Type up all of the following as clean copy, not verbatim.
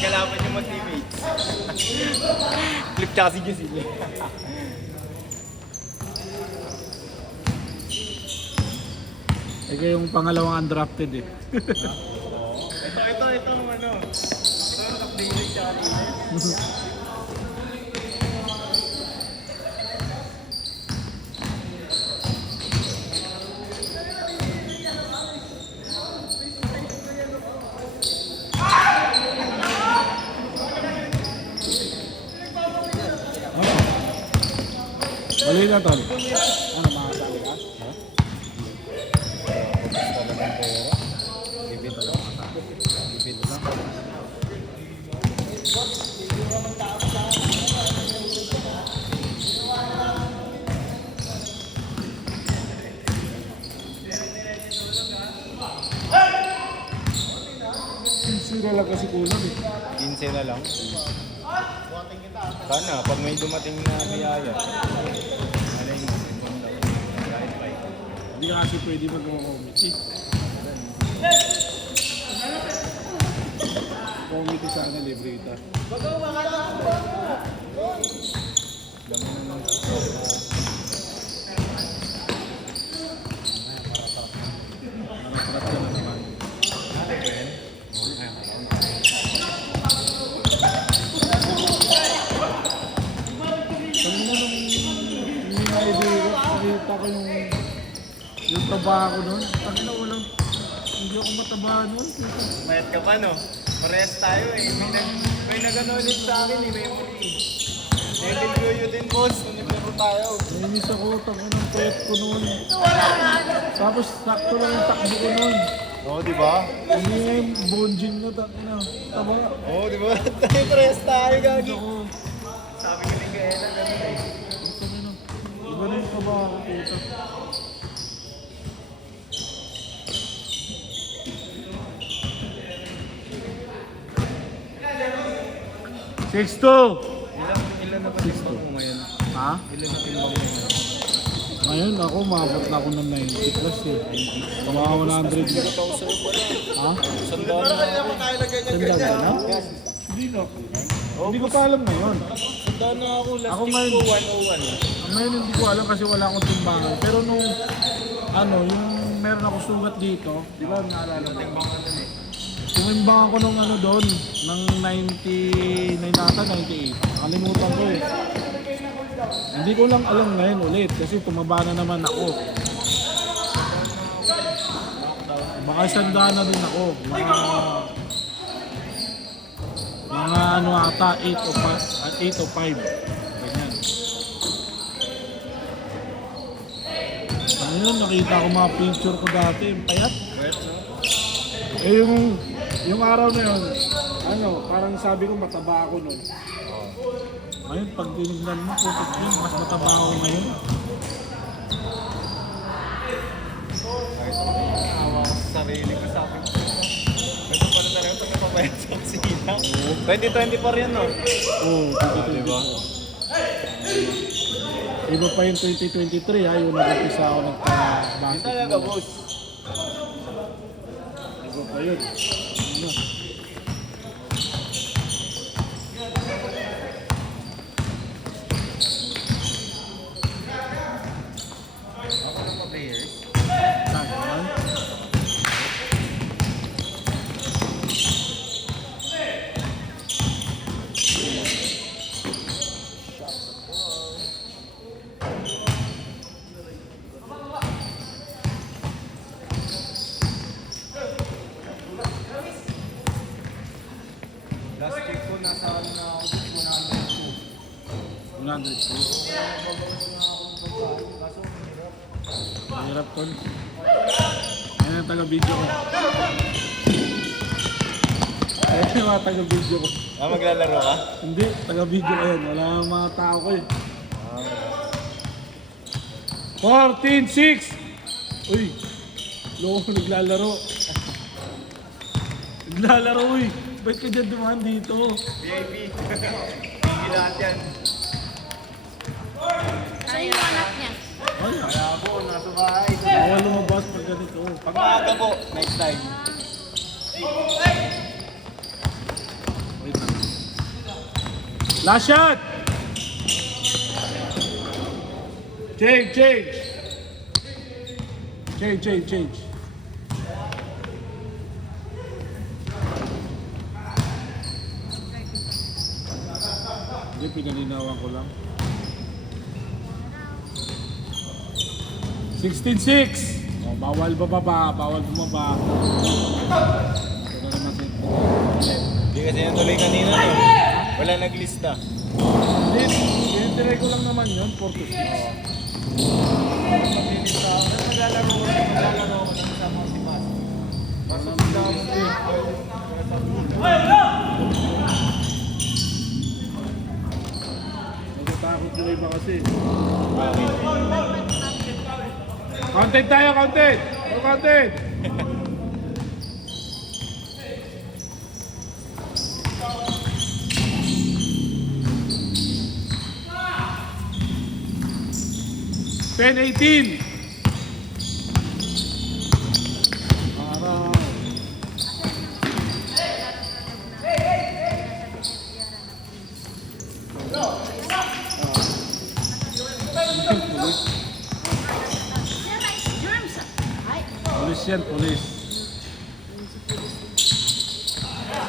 Kalaban yung mga teammates. Flip tsaka si Giselle. Ikaw yung pangalawang undrafted eh. Ito ano. Ito yung updated tsaka latest. Balik na tol. Ano makasali ka? Talagang pera. Bibit lang. Bibit lang. Sira lang kasi kulang eh. 15 na lang. Sana, pag may dumating na biyaya. Alay mo, Hindi ka kasi pwede mag-committee. Committee sana, libreta. dami naman. Nakatrap ka na naman. Nakita ko yung trabaho ko doon. Tangina walang hindi ako mataba noon. Mayat ka pa, no? Parehas tayo eh. May nag-ano ulit sa akin eh, may muli. Nag-interview din, boss, nung naglaro tayo. Nainis ako, tangina ng pet ko noon. Tapos sakto lang yung takbo ko noon. Oo, di ba? Hindi nga yung bonjin na tangina. Taba. Oo, di ba? Tayo parehas tayo, gagi. Ako. Sabi ko ni Gaela, gano'n eh. Tangina. Iba na yung trabaho ko, puta. Ilan na ba timbang mo ngayon? Ha? Ilan na timbang mo ngayon? Ngayon ako, maabot na ako ng 90 plus eh. Mga 100. Ha? Sandaan na kaya mo tayo na Sandal ka na? Hindi na ako. Hindi ko pa alam ngayon. Sandaan na ako, last Ako week ngayon- ko 101. Ngayon hindi ko alam kasi wala akong timbangan. Pero nung yung meron ako sugat dito, di ba naalala mo? Timbangan na eh. Tumimbangan ko nung doon, ng 99 ata, 98. Nakalimutan ko eh. Hindi ko lang alam ngayon ulit kasi tumaba na naman ako. Baka sandaan na din ako. Mga ano ata, 8 o 5. Ganyan. Ano yun, nakita ko mga picture ko dati, yung payat. Eh yung araw na yun, parang sabi ko mataba ako nun. Ngayon, pag tinignan mo, putik yun, mas mataba ako ngayon. Kahit ako, awa ko sa sarili ko sa akin. Ito pala talaga ito napabayad sa kusina. 2020 pa rin, no? Oo, Diba? Iba pa yung 2023 ha, yung nag-upisa ako Yun nagka-basketball. talaga, boss. Iba pa yun. Ano? Ako na pa players. Saan naman? Last week ko, nasa ano na ako, 102. 100 po. Kaso Hirap ko. Ayan ang taga-video ko. Ayan yung mga taga-video ko. Maglalaro ka? Hindi, taga-video ko yan. Wala ang mga tao ko eh. 14-6! Uy! Loko naglalaro. Naglalaro uy! Ba't ka dyan dumaan dito? VIP. Hindi lahat yan. Saan yung anak niya? Wala. Kaya po, nasa bahay. Bawal lumabas pag ganito. Pag maaga po, next time. Wait lang. Last shot! Change, change! Change, change, change. Hindi, pinalinawan ko lang. 16-6! Oh, bawal bababa, bawal bumaba. Ito na naman si... Hindi kasi yung tuloy kanina no. Wala naglista. Hindi, tinitry ko lang naman yun, 4 to 6. Maglalaro ko na kasama si Mas. Masasunda mo din. Natatakot yung iba kasi. Content tayo, content! Ano content? Ten 18. Araw. Germs! Ay, Pulis yan, pulis.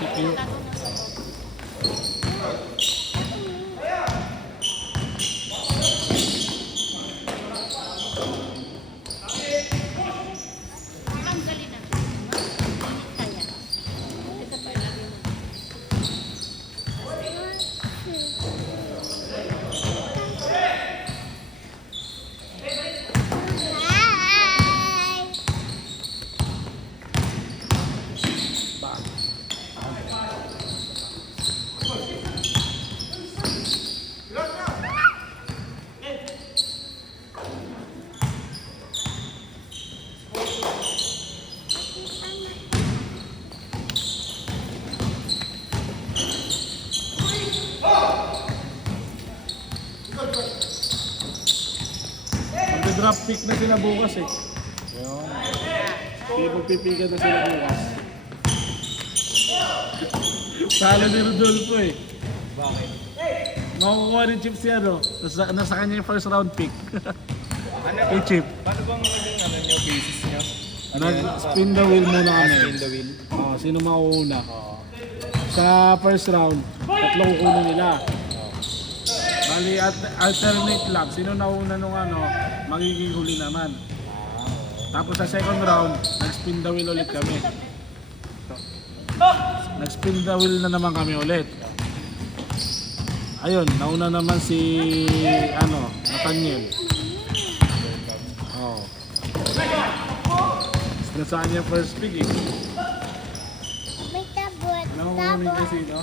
CPU. tanggalin na. Kaya. Ito pa lagi mo. Mag-drop pick na sila bukas eh. Hindi magpipigan na sila bukas. Talo ni Rodolfo eh. Bakit? Makukuha ni Chip siya no. Nasa kanya yung first round pick. Ano Kay Chip. Paano bang naging ano nyo, basis nyo? Nag-spin the wheel muna kami. Spin the wheel. Oh, sino mauuna? Oo. Sa first round, tatlo kukunin nila. Bali, alternate lang. Sino nauna nung ano, magiging huli naman. Tapos sa second round, nag-spin the wheel ulit kami. Nag-spin the wheel na naman kami ulit. Ayun, nauna naman si Nathaniel. Oh. Nasaan niya first pick eh. May tabot. Nakukunin kasi, no?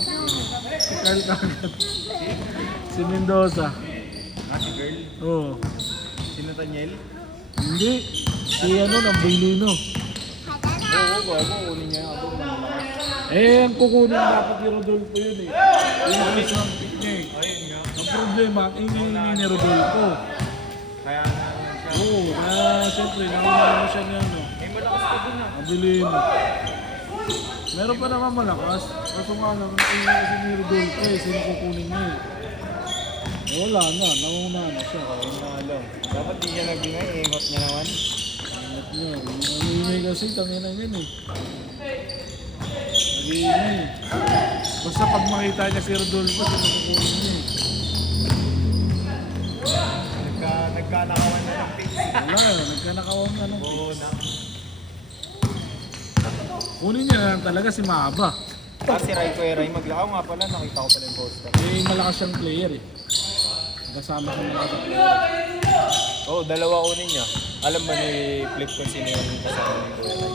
Si Carl kagad. Si Mendoza. Si girl? Oo. Si Nathaniel? Hindi. Si Nambulino. Oo, bago. Kunin niya ako. Eh, ang kukunin dapat ni Rodolfo yun eh. Yung first round pick niya eh. Ayun nga. Ang problema, ang ingay ni Rodolfo. Kaya na siya. Oo, siyempre, nakuha mo siya niya, no? Eh, malakas ka dun ah. Abilino. Meron pa naman malakas. Kaso nga lang, ang ingay kasi ni Rodolfo eh. Sino kukunin niya eh. Eh, wala na, nauna na siya. Ayun na alam. Dapat di niya nagbingay. Ingot niya naman. Ingat niya. Ang ingay kasi, tangina niyan eh. Nag-iingay. Basta pag makita niya si Rodolfo, sino kukunin niya eh. Nagkanakawan na ng pix. Wala, nagkanakawang na ng Oo na. Kunin niya na lang talaga si Maaba. Si Ray Ray maglakaw nga pala. Nakita ko pala yung poster. Eh, malakas siyang player eh. Kasama ko malakas ang player. Oo, dalawa kunin niya. Alam ba ni Flip kung sino yung kasama ni Kuya Ray?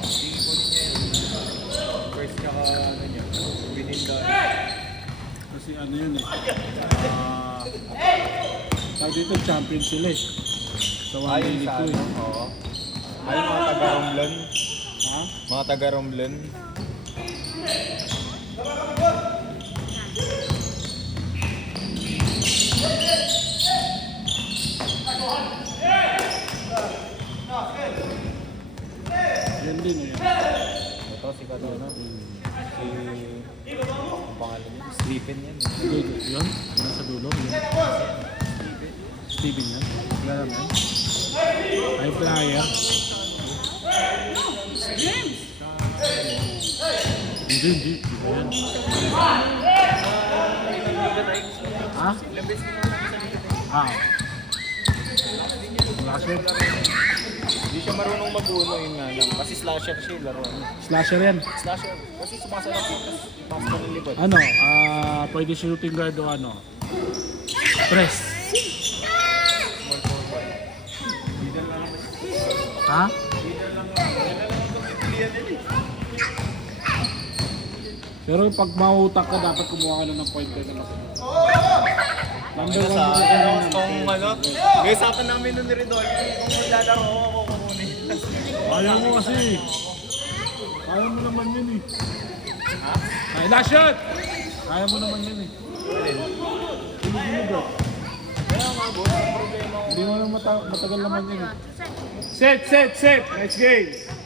Sige, kunin niya yun. First tsaka ano niya, bininda. Kasi ano yun eh. Sabi dito, champion sila eh. Sa one Ayun minute sa ko ano, eh. oo. Ayun mga taga-Romblon. Ha? Mga taga-Romblon. Yan din eh. Ito si Kaduna. Ang pangalan niya, Stephen yan. Dulo, yun? Nasa dulo? Yun. Steven yan? Wala naman. High flyer. Hindi. Di ba yan? Ha? Ah. Slasher? Hindi siya marunong mag-uno yun nga lang. Kasi slasher siya yung laro. Slasher yan. Slasher. Kasi sumasalap siya. Tapos pasok ng likod. Ano? Pwede shooting guard o ano? Press. Small forward. Leader lang naman. Ha? Leader lang naman. Leader din eh. Pero pag mautak ka, dapat kumuha ka na ng point guard na mas. Number Ano 1 sa mo ano, kung ano, guys, sa akin namin nun ni Ridolfi, kung maglalaro ako kukunin. Ayaw mo kasi. Ayaw mo naman yun eh. Ha? Ay, last shot! Ayaw mo naman yun eh. Hindi ba? Kaya nga, boss, ang problema ko. Hindi mo na matagal naman yun eh. Set! Next game!